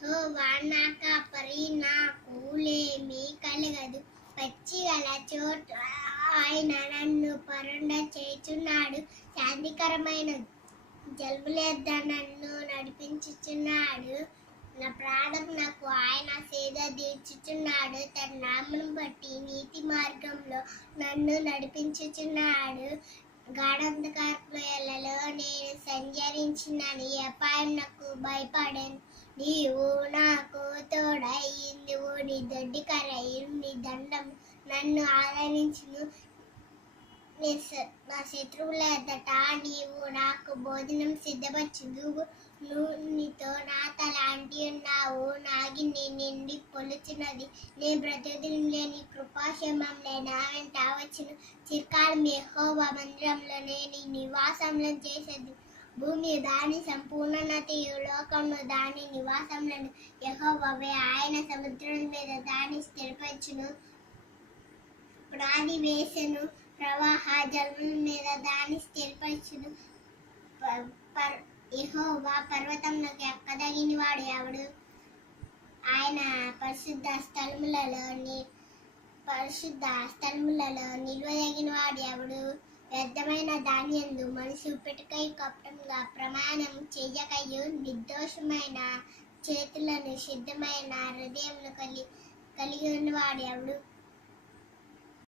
యెహోవా నా కాపరి, నాకులేమీ కలగదు. పచ్చిగల చోట ఆయన నన్ను పరుండ చేయుచున్నాడు. శాంతికరమైన జలముల యొద్ద నన్ను నడిపించుచున్నాడు. నా ప్రాణమునకు ఆయన సేద తీర్చుచున్నాడు. తన నామమును బట్టి నీతి మార్గంలో నన్ను నడిపించుచున్నాడు. గాఢంధకారపు లోయలలో నేను సంచరించినని అపాయం నాకు భయపడను. నీవు నాకు తోడైందువు. నీ దొడ్డి కర్రయు నీ దండం నన్ను ఆదరించును. నా శత్రువుల ఎదుట నీవు నాకు భోజనం సిద్ధపరచుదువు. నీతో నా తల అంటి ఉన్నావు. నాగిని నిండి పొలుచున్నది. నీ బ్రతుకుదినములో నీ కృపాక్షేమములే నా వెంట వచ్చును. చిరకాలం యెహోవా మందిరంలోనే నీ నివాసములను చేసేది. భూమి దాని సంపూర్ణతయు, లోకమును దాని నివాసములను యెహోవావే. ఆయన సముద్రం మీద దాన్ని స్థిరపరచును. పునాది వేసెను, ప్రవాహ జలముల మీద దాన్ని స్థిరపరచును. యెహోవా పర్వతములకు ఎక్కదగిన వాడు ఎవడు? ఆయన పరిశుద్ధ స్థలములలో నిల్వదగిన వాడు ఎవడు? వ్యర్థమైన దానియందు మనసు పెట్టుకై కపటంగా ప్రమాణం చెయ్యకయు, నిర్దోషమైన చేతులను సిద్ధమైన హృదయమును కలిగి ఉన్నవాడు ఎవడు?